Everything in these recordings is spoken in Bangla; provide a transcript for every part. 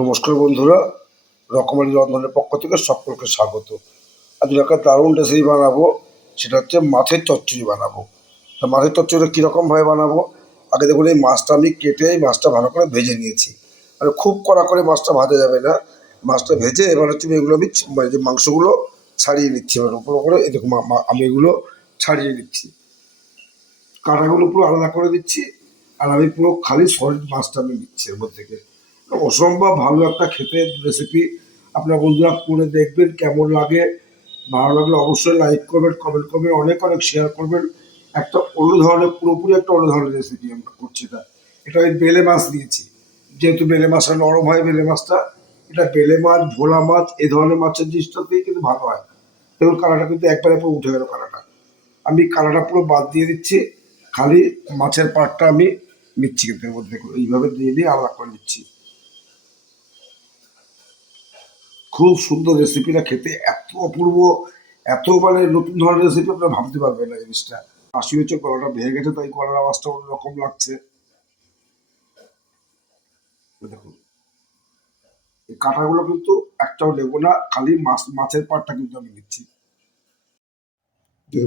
নমস্কার বন্ধুরা, রকমারি রন্ধনের পক্ষ থেকে সকলকে স্বাগত। আজকে একটা দারুণ রেসিপি বানাবো, সেটা হচ্ছে মাছের চচ্চড়ি বানাবো। তা মাছের চচ্চড়ি কীরকমভাবে বানাবো, আগে দেখুন এই মাছটা আমি কেটে এই মাছটা ভালো করে ভেজে নিয়েছি। আর খুব কড়া করে মাছটা ভাজা যাবে না, মাছটা ভেজে এবার হচ্ছে এগুলো আমি মানে যে মাংসগুলো ছাড়িয়ে নিচ্ছি, এবার উপর করে এই দেখুন আমি এগুলো ছাড়িয়ে নিচ্ছি, কাঁটাগুলো পুরো আলাদা করে দিচ্ছি। আর আমি পুরো খালি সলিড মাছটা আমি নিচ্ছি এর মধ্যে থেকে। অসম্ভব ভালো একটা খেতে রেসিপি, আপনার বন্ধুরা করে দেখবেন কেমন লাগে। ভালো লাগলে অবশ্যই লাইক করবেন, কমেন্ট করবেন, অনেক অনেক শেয়ার করবেন। একটা অন্য ধরনের, পুরোপুরি একটা অন্য ধরনের রেসিপি আমরা করছি। এটা আমি বেলে মাছ দিয়েছি, যেহেতু বেলে মাছটা নরম হয়, বেলে মাছটা, এটা বেলে মাছ, ভোলা মাছ, এই ধরনের মাছের জিনিসটাতেই কিন্তু ভালো হয়। দেখুন কালারটা কিন্তু একবারে পুরো উঠে গেল কালারটা। আমি কালারটা পুরো বাদ দিয়ে দিচ্ছি, খালি মাছের পাটটা আমি নিচ্ছি কিন্তু এর মধ্যে এইভাবে দিয়ে দিয়ে আলাদা করে নিচ্ছি। খুব সুন্দর রেসিপিটা, খেতে এত অপূর্ব, এত মানে নতুন ধরনের রেসিপি, আপনারা ভাবতে পারবেন না জিনিসটা। কাশি হচ্ছে, গলাটা ভেঙে গেছে, তাই গলার আওয়াজটা অন্যরকম লাগছে। দেখুন এই কাঁটাগুলো কিন্তু একটাও নেবো না, খালি মাছের পাটটা কিন্তু আমি নিচ্ছি।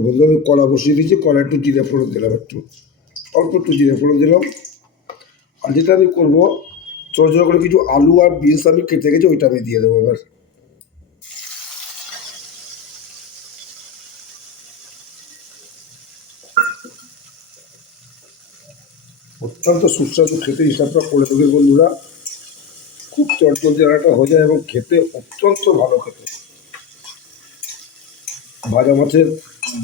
বলতে আমি কড়া বসিয়ে দিয়েছি, কড়া একটু জিরে ফোড়ন দিলাম, অল্প একটু জিরে ফোড়ন দিলাম। আর যেটা আমি করবো, ছোটো ছোটো করে কিছু আলু আর বিনস আমি কেটে গেছি, ওইটা আমি দিয়ে দেবো এবার। অত্যন্ত সুস্বাদু খেতে, হিসাবটা করে দেবে বন্ধুরা। খুব চটজলদি রান্নাটা হয়ে যায় এবং খেতে অত্যন্ত ভালো খেতে। ভাজা মাছের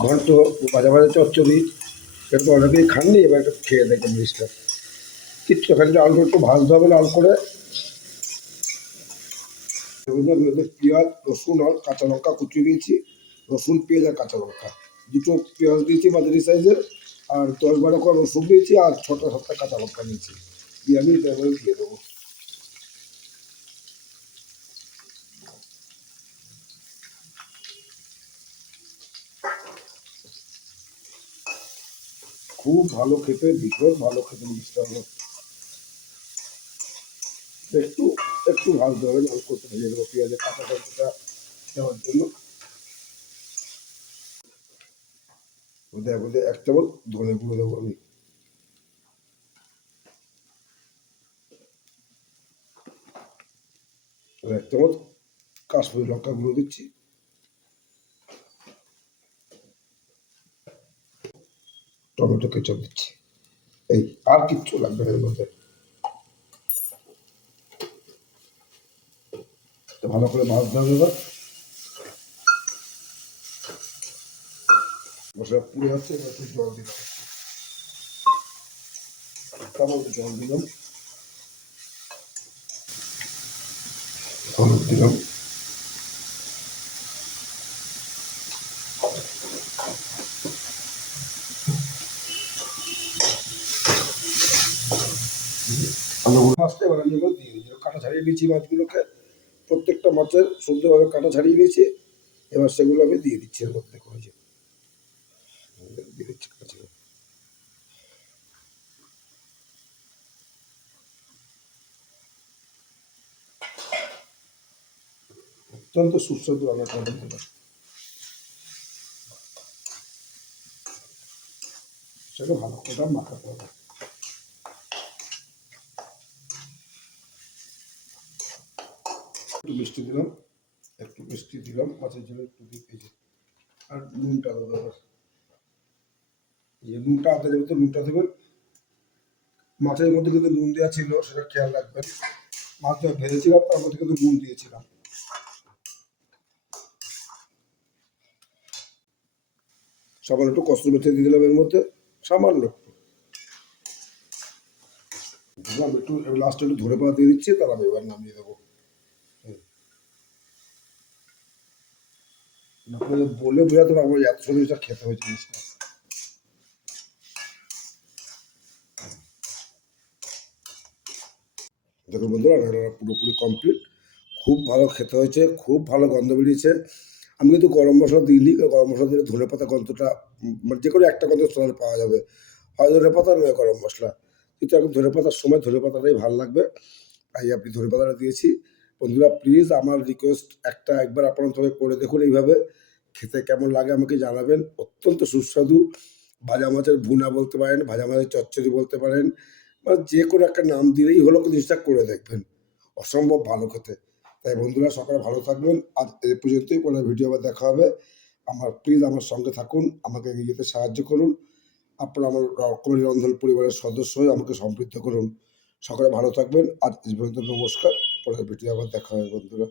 ঘন্ট, ভাজা ভাজা চচ্চড়ি, এটা তো অনেকেই খাননি, এবার একটু খেয়ে দেখবেন জিনিসটা। কিচ্ছু খালি আলু একটু ভাজতে হবে লাল করে। পেঁয়াজ, রসুন আর কাঁচা লঙ্কা কুচিয়ে দিয়েছি। রসুন, পেঁয়াজ আর কাঁচা লঙ্কা, দুটো পেঁয়াজ দিয়েছি মাঝারি সাইজের, আর 10-12 কোয়া রসুন দিয়েছি, আর 6টা-7টা কাঁচা লঙ্কা দিয়েছি, দিয়ে আমি এটা এবার দিয়ে দেবো। খুব ভালো খেতে, ভীষণ ভালো খেতে জিনিসটা হলো। একটু একটু ভাজতে হবে, অল্প একটু ভেজে দেবো পেঁয়াজের কাঁচা গন্ধটা দেওয়ার জন্য। ওদের 1 চামচ ধনে গুঁড়ো দেবো আমি, আর 1 চামচ কাশ্মীরি লঙ্কা গুঁড়ো দিচ্ছি। টমেটো কেচাপ দিচ্ছি, এই আর কিচ্ছু লাগবে না এর মধ্যে। ভালো করে ভাজতে হবে এবার। মশলা পুড়ে যাচ্ছে, এবার একটু জল দিলাম, তারপর জল দিলাম, হলুদ দিলাম, আলুগুলো মাছটা এবার আমি এবার দিয়ে দিই, কাটা ছাড়িয়ে নিয়েছি মাছগুলোকে, প্রত্যেকটা মাছের সুন্দরভাবে কাটা ছাড়িয়ে নিয়েছি। এবার সেগুলো আমি দিয়ে দিচ্ছি এর মধ্যে করে, দিয়ে দিচ্ছি কাছে। অত্যন্ত সুস্বাদু রান্না করবেন। সেটা ভালো করে মাখাতে হবে। একটু মিষ্টি দিলাম, একটু মিষ্টি দিলাম মাছের জন্য, একটু দিতে। আর নুনটা দেবো, যে নুনটা আদা দেবে তো নুনটা দেবেন। মাছের মধ্যে কিন্তু নুন দেওয়া ছিল, সেটা খেয়াল রাখবেন। মাছটা ভেজেছিলাম, তার মধ্যে কিন্তু নুন দিয়েছিলাম। সামান্য একটু কস্তুরি মেথি দিয়ে দিলাম এর মধ্যে, সামান্য একটু দিলাম, একটু লাস্টে একটু ধরে পাতা দিয়ে দিচ্ছি, তার আমি এবার নামিয়ে দেবো। বলে বোঝাতে পারবো এত সুন্দর খেতে হয়েছে জিনিসটা। দেখুন বন্ধুরা, রান্নাটা পুরোপুরি কমপ্লিট। খুব ভালো খেতে হয়েছে, খুব ভালো গন্ধ বেরিয়েছে। আমি কিন্তু গরম মশলা দিইনি, গরম মশলা দিলে ধনে পাতা গন্ধটা, মানে যে কোনো একটা গন্ধ তাহলে পাওয়া যাবে, হয় ধনে পাতা নয় গরম মশলা। কিন্তু এখন ধনে পাতার সময় ধনে পাতাটাই ভালো লাগবে। তাই আপনি ধনেপাতাটা দিয়েছি। বন্ধুরা প্লিজ আমার রিকোয়েস্ট একবার আপনারা তবে করে দেখুন এইভাবে। খেতে কেমন লাগে আমাকে জানাবেন। অত্যন্ত সুস্বাদু। ভাজা মাছের ভুনা বলতে পারেন, ভাজা মাছের চচ্চড়ি বলতে পারেন। মানে যেকোনো একটা নাম দিলেই হলো, কিন্তু জিনিসটা করে দেখবেন। অসম্ভব ভালো খেতে। তাই বন্ধুরা সকালে ভালো থাকবেন। আজ এই পর্যন্তই। কোনো ভিডিও আবার দেখা হবে। প্লিজ আমার সঙ্গে থাকুন। আমাকে এগিয়ে যেতে সাহায্য করুন। আপনারা আমার রকমারি রন্ধন পরিবারের সদস্য হয়ে আমাকে সমৃদ্ধ করুন। সকলে ভালো থাকবেন। আজ এই পর্যন্ত নমস্কার। পরের ভিডিও আবার দেখা হবে বন্ধুরা।